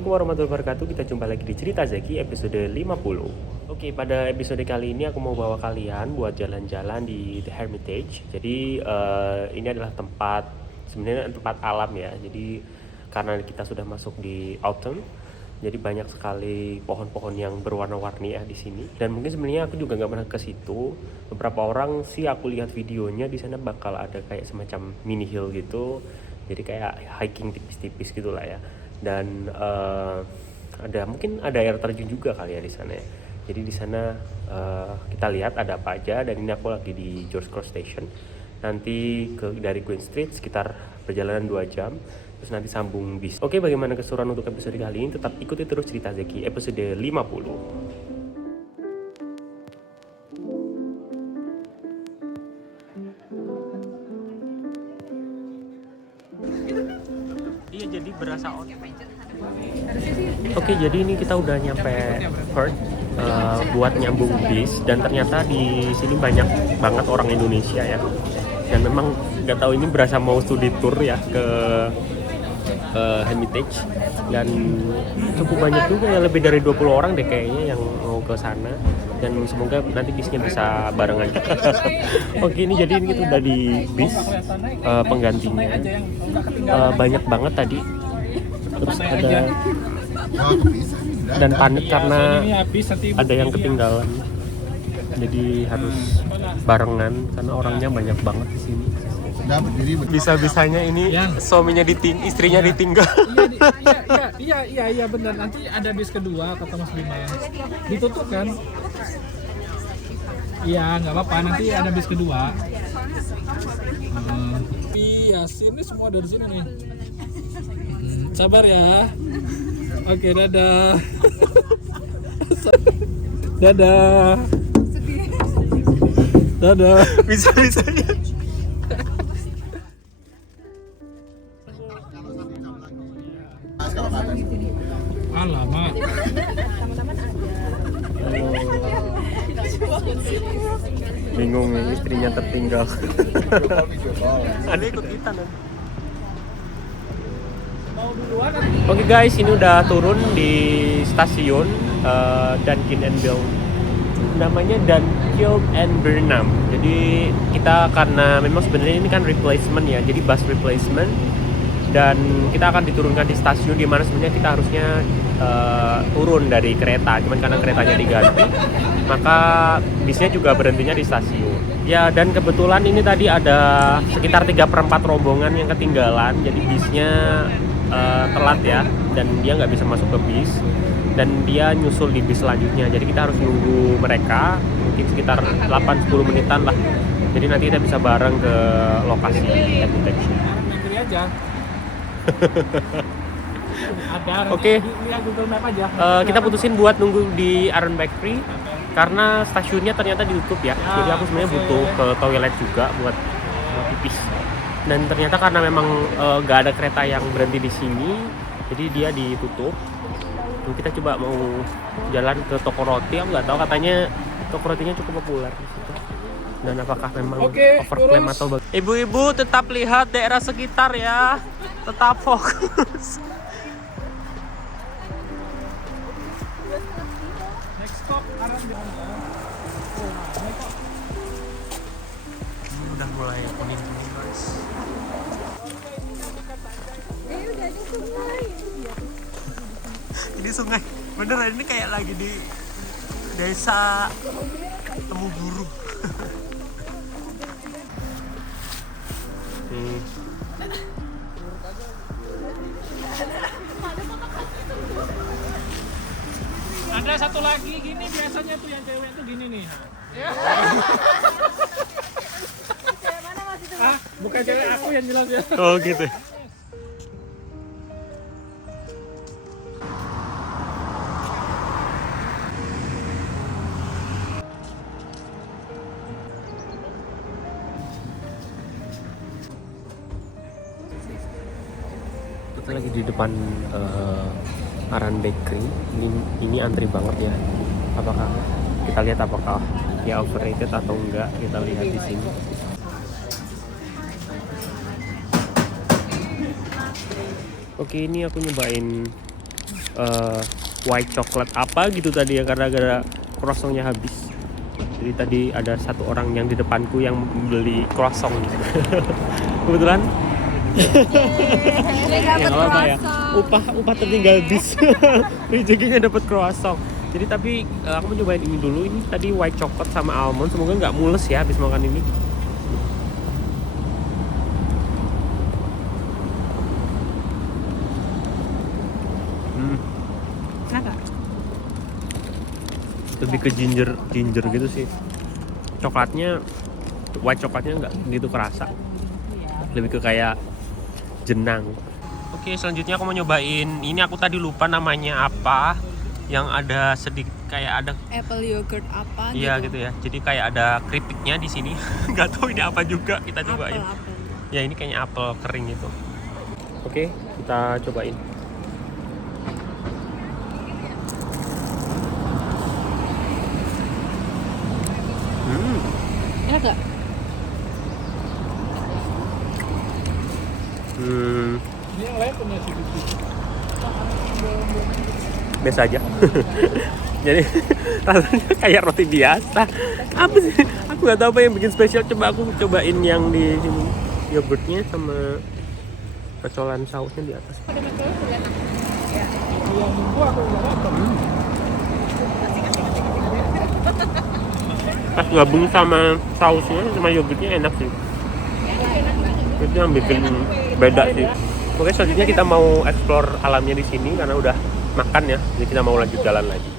Assalamualaikum warahmatullahi wabarakatuh. Kita jumpa lagi di Cerita Zeki episode 50. Oke, pada episode kali ini aku mau bawa kalian buat jalan-jalan di The Hermitage. Jadi ini adalah sebenarnya tempat alam ya. Jadi karena kita sudah masuk di autumn, jadi banyak sekali pohon-pohon yang berwarna-warni ya di sini. Dan mungkin sebenarnya aku juga nggak pernah ke situ. Beberapa orang sih aku lihat videonya di sana bakal ada kayak semacam mini hill gitu. Jadi kayak hiking tipis-tipis gitulah ya. Dan mungkin ada air terjun juga kali ya di sana ya. Jadi di sana kita lihat ada apa aja. Dan ini aku lagi di George Cross Station. Nanti dari Queen Street sekitar perjalanan 2 jam. Terus nanti sambung bis. Oke, bagaimana keseruan untuk episode kali ini? Tetap ikuti terus Cerita Zeki episode 50. Iya, jadi berasa Oke, jadi ini kita udah nyampe Perth buat nyambung bis, dan ternyata di sini banyak banget orang Indonesia ya. Dan memang nggak tahu ini berasa mau studi tour ya ke Hermitage, dan cukup banyak juga ya, lebih dari 20 orang deh kayaknya yang mau ke sana. Dan semoga nanti bisnya bisa barengan. Oke, ini jadi ini kita udah di bis penggantinya. Banyak banget tadi. Terus ada dan panik karena ada yang ketinggalan. Jadi harus barengan karena orangnya banyak banget di sini. Bisa-bisanya ini suaminya istrinya ditinggal. Iya benar. Nanti ada bis kedua kata Mas Bima. Ditutup kan? Iya, nggak apa-apa. Nanti ada bis kedua. Iya, sini semua dari sini nih. Sabar ya. Oke, dadah. Dadah. Dadah. Bisa-bisanya. Alamak. Bingung nih, istrinya tertinggal. Ada ikut kita nanti. Oke guys, ini udah turun di stasiun Dunkin and Bill. Namanya Dunkin and Burnham. Jadi kita karena memang sebenarnya ini kan replacement ya, jadi bus replacement. Dan kita akan diturunkan di stasiun di mana sebenarnya kita harusnya turun dari kereta. Cuman karena keretanya diganti, maka bisnya juga berhentinya di stasiun. Ya, dan kebetulan ini tadi ada sekitar 3/4 rombongan yang ketinggalan. Jadi bisnya telat ya, dan dia nggak bisa masuk ke bis, dan dia nyusul di bis selanjutnya. Jadi kita harus nunggu mereka mungkin sekitar 8-10 menitan lah. Jadi nanti kita bisa bareng ke lokasi Hermitage. Aja. Oke. Lihat Google Map aja. Kita putusin buat nunggu di Iron Bakery karena stasiunnya ternyata ditutup ya. Jadi aku sebenarnya butuh ke toilet juga buat pipis. Dan ternyata karena memang nggak ada kereta yang berhenti di sini, jadi dia ditutup. Dan kita coba mau jalan ke toko roti. Aku nggak tahu, katanya toko rotinya cukup populer di situ. Dan apakah memang overclaim atau bagaimana? Ibu-ibu tetap lihat daerah sekitar ya, tetap fokus. Next stop Ini udah mulai kuning-kuning guys. Udah ada sungai. Ini sungai, beneran ini kayak lagi di desa Temu Guru. Nih. Ada satu lagi gini, biasanya tuh yang cewek tuh gini nih. Bukan cewek aku yang jelas ya. Oh gitu. Kita lagi di depan Aran Bakery. Ini antri banget ya. Kita lihat apakah dia overrated atau enggak? Kita lihat di sini. Oke, ini aku nyobain white chocolate apa gitu tadi ya, karena gara croissantnya habis. Jadi tadi ada satu orang yang di depanku yang beli croissant gitu. Kebetulan ya nggak apa-apa ya, upah tertinggal bis. Rezekinya dapat croissant. Jadi tapi aku mau cobain ini dulu. Ini tadi white chocolate sama almond, semoga nggak mules ya habis makan ini. Kenapa? Lebih ke ginger gitu sih. Coklatnya, white coklatnya nggak gitu kerasa, lebih ke kayak jenang. Oke, selanjutnya aku mau nyobain ini. Aku tadi lupa namanya apa, yang ada sedikit kayak ada Apple yogurt apa iya gitu ya, jadi kayak ada keripiknya di sini. Nggak tahu ini apa juga, kita cobain. Apel. Ya ini kayaknya apel kering itu. Oke, kita cobain. Enak gak? Ini yang lain punya sedikit. Biasa aja. Jadi rasanya kayak roti biasa. Apa sih? Aku nggak tahu apa yang bikin spesial. Coba aku cobain yang di sini, yogurtnya sama kecolan sausnya di atas. Yang nunggu aku nggak dapat. Pas gabung sama sausnya sama yogurtnya enak sih. Itu yang bikin beda sih. Oke, selanjutnya kita mau explore alamnya di sini karena udah makan ya. Jadi kita mau lanjut jalan lagi.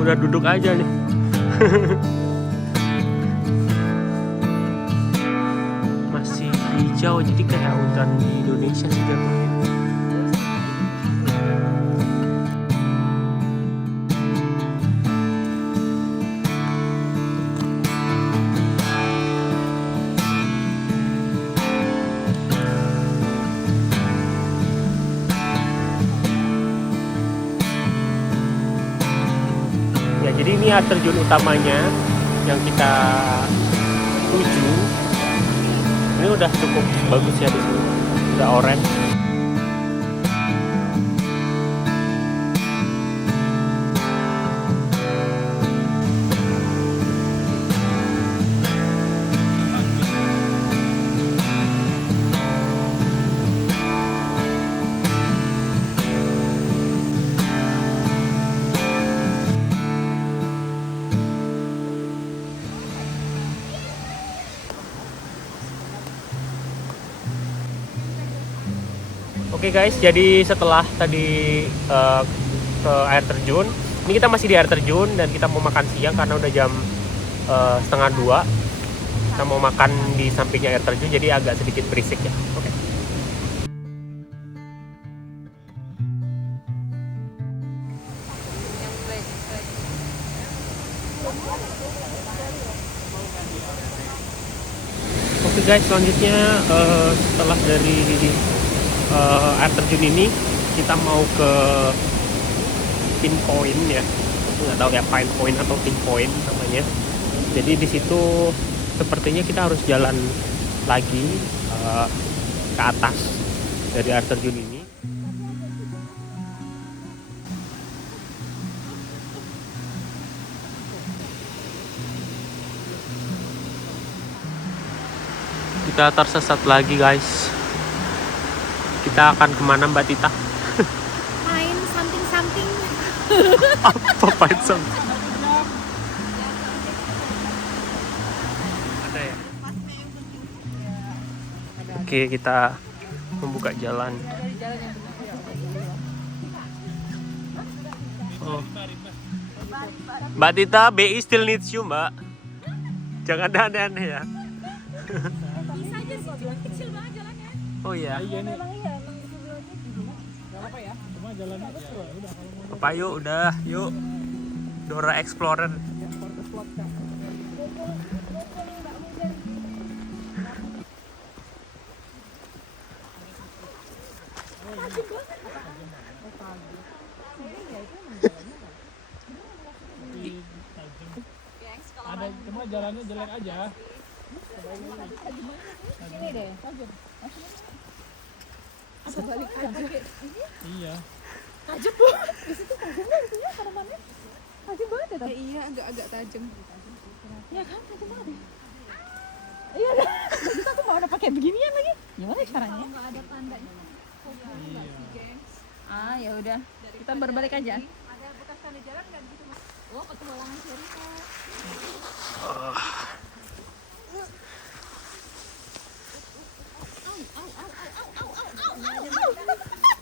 Udah duduk aja nih. Masih hijau, jadi kayak hutan di Indonesia sih jatuhnya. Ya, jadi ini air terjun utamanya yang kita tuju. Ini udah cukup bagus ya di sini. Udah orange. Oke guys, jadi setelah tadi ke air terjun, ini kita masih di air terjun dan kita mau makan siang karena udah jam 1:30. Kita mau makan di sampingnya air terjun, jadi agak sedikit berisik ya. Oke. Oke guys, selanjutnya setelah dari air terjun ini kita mau ke pin point ya. Aku nggak tahu ya pine point atau pin point namanya. Jadi di situ sepertinya kita harus jalan lagi ke atas dari air terjun ini. Kita tersesat lagi guys. Kita akan kemana Mbak Tita? Main something. Apa find something? Ada ya? Oke, kita membuka jalan. Oh. Mbak Tita, BI still needs you, Mbak. Jangan aneh-aneh ya. Bisa aja sih, cuma kecil banget jalannya. Oh iya. Iya nih. Emang iya, emang Gak apa ya? Cuma jalannya udah kalau mau Apa yuk, udah, yuk. Dora Explorer. ada cuma jalannya jelek aja. Ini deh. Apa balik aja? Iya. Tajam bu. Di situ tajamnya itunya tanamannya. Tajam banget ya? Iya, agak tajam. Iya kan, tajam banget ya. Iya dah. Kita aku mau pakai beginian lagi. Gimana caranya? Nggak ada tandanya. Iya. Ah ya udah. Kita berbalik aja. Ada bekas tanda jalan nggak gitu mas? Oh petualangan cerita.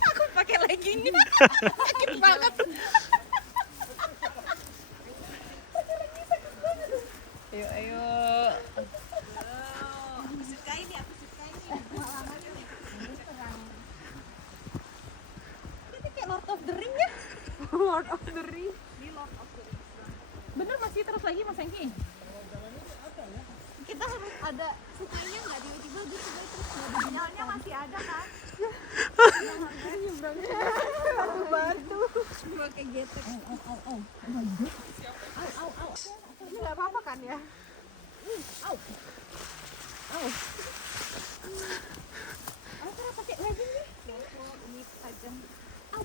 Aku pakai legging. Sakit banget. Ayo ayo. Aku suka ini. Pengalamannya nih. Ini kayak Lord of the Ring ya? Lord of the Ring. Ini Lord of the Ring. Bener masih terus lagi Mas Engki? Kita harus ada sukanya nggak tiba-tiba gitu terus jalannya masih ada kan? Batu pakai getek. Au. Nggak apa-apa kan ya? Au. Kenapa pakai legging nih? Ini tajam. Au.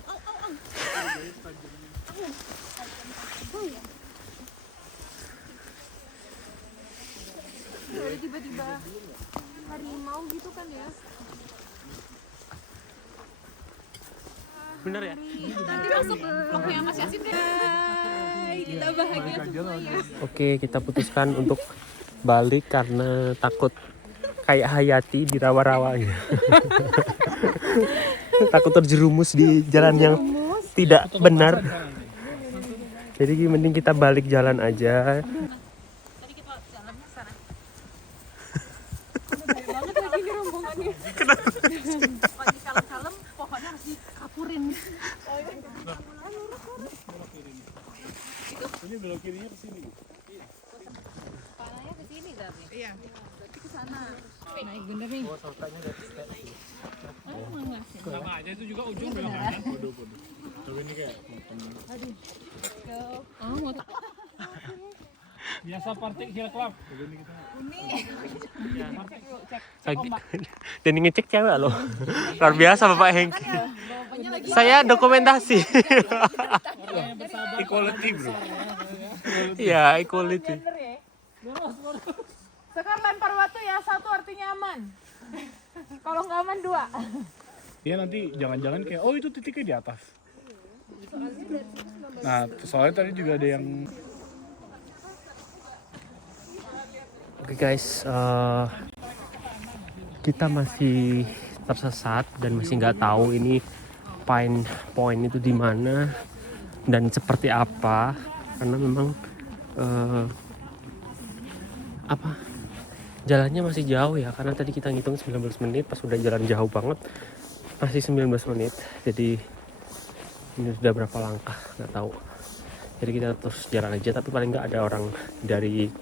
Ada tiba-tiba harimau gitu kan ya? Bener ya? Nanti masuk vlog yang Mas Yasin deh. Kita bahagia semua ya. Oke, kita putuskan untuk balik karena takut kayak Hayati di rawa-rawa ya. Takut terjerumus di jalan yang tidak benar. Jadi mending kita balik jalan aja. Tadi kita jalan ke sana. Banyak banget lagi nih rombongannya. Kenapa? Kalau di kalem-kalem pohonnya harus dikapurin. Ini belok kirinya ke sini. Kepalanya ke sini tapi. Iya. Berarti ke sana. Naik bener nih. Oh, shortcutnya dari sini. Sama aja itu juga ujung belok kanan. Bodoh. Tapi ini kayak Oh, mau tak. biasa party hill club. Ini kita. Dan ngecek cewek loh. Luar biasa Bapak Hengki. Saya dokumentasi. Equality, bro. Iya, equality. Sekar lempar batu ya, satu artinya aman. Kalau nggak aman dua. Iya nanti jangan-jangan kayak oh itu titiknya di atas. Nah soalnya tadi juga ada yang Oke guys, kita masih tersesat dan masih nggak tahu ini point itu di mana dan seperti apa karena memang jalannya masih jauh ya karena tadi kita ngitung 19 menit pas udah jalan jauh banget masih 19 menit jadi ini sudah berapa langkah nggak tahu jadi kita terus jalan aja tapi paling nggak ada orang dari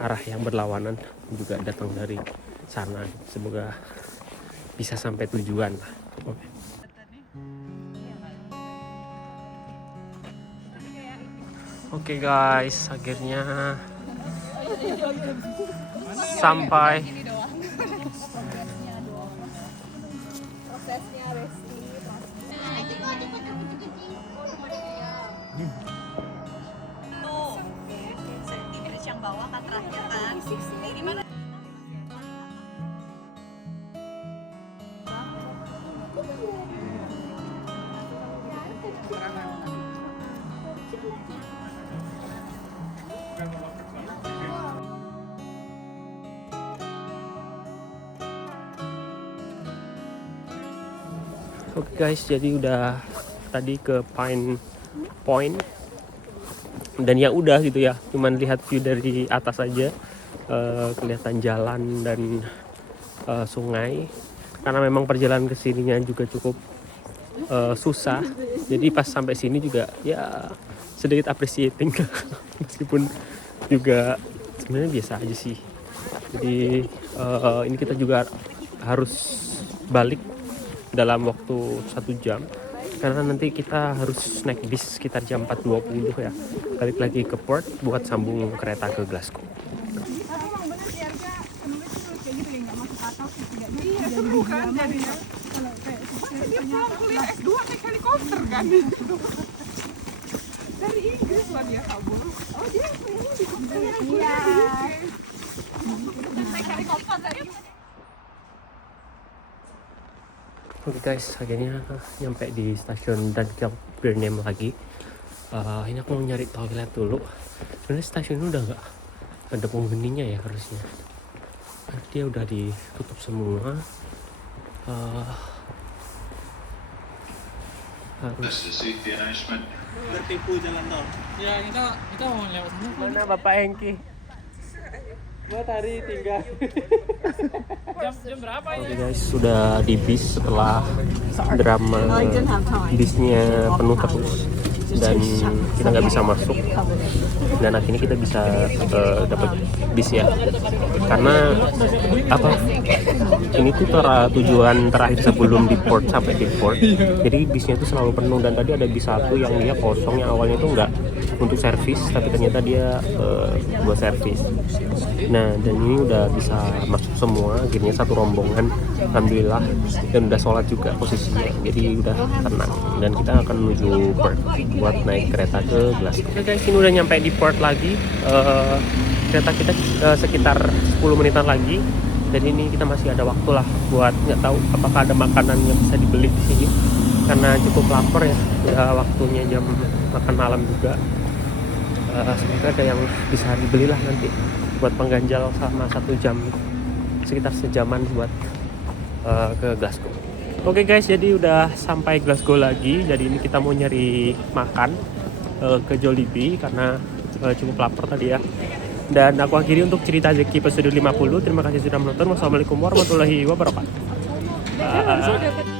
arah yang berlawanan juga datang dari sana semoga bisa sampai tujuan lah. Oke guys, akhirnya sampai Prosesnya Resti. Tuh, bridge yang bawah kan terakhir kan. Di mana? Oke guys, jadi udah tadi ke Pine Point dan ya udah gitu ya, cuman lihat view dari atas aja, kelihatan jalan dan sungai, karena memang perjalanan kesininya juga cukup susah, jadi pas sampai sini juga ya sedikit appreciating meskipun juga sebenarnya biasa aja sih. Jadi ini kita juga harus balik dalam waktu 1 jam karena nanti kita harus naik bis sekitar jam 4.20 ya, balik lagi ke port buat sambung kereta ke Glasgow. Iya seru kan jadinya. Dia pulang kuliah S2 naik helikopter kan. Dari Inggris lah dia kabur. Oh dia kuliahnya di UK. Iya. Naik helikopter dari Oke guys, akhirnya nyampe di stasiun Dunkirk Burnham lagi. Ini aku mau nyari toilet dulu. Sebenarnya stasiun ini udah nggak ada penghuninya ya harusnya. Karena dia udah ditutup semua. Harus. Tertipu jalan tol. Ya kita mau lewat sana. Mana Bapak Hengki? Buat hari tinggal. Jam berapa ya? Oke guys, sudah di bis setelah drama bisnya penuh terus dan kita nggak bisa masuk, dan akhirnya kita bisa dapat bis ya, karena apa, ini tuh tujuan terakhir sebelum di port, sampai di port, jadi bisnya itu selalu penuh. Dan tadi ada bis satu yang dia kosong, yang awalnya itu nggak untuk servis tapi ternyata dia buat servis. Nah, dan ini udah bisa masuk semua, akhirnya satu rombongan, alhamdulillah, dan udah sholat juga posisinya, jadi udah tenang. Dan kita akan menuju port buat naik kereta ke Glasgow. Oke guys, ini udah nyampe di port lagi. Kereta kita sekitar 10 menitan lagi. Jadi ini kita masih ada waktu lah buat, nggak tahu apakah ada makanan yang bisa dibeli di sini, karena cukup lapar ya. Waktunya jam makan malam juga. Semoga ada yang bisa dibeli lah nanti buat pengganjal sama 1 jam, sekitar sejaman buat ke Glasgow. Oke guys, jadi udah sampai Glasgow lagi. Jadi ini kita mau nyari makan ke Jollibee karena cukup lapar tadi ya. Dan aku akhiri untuk cerita Zeki episode 50. Terima kasih sudah menonton. Wassalamualaikum warahmatullahi wabarakatuh. Bye.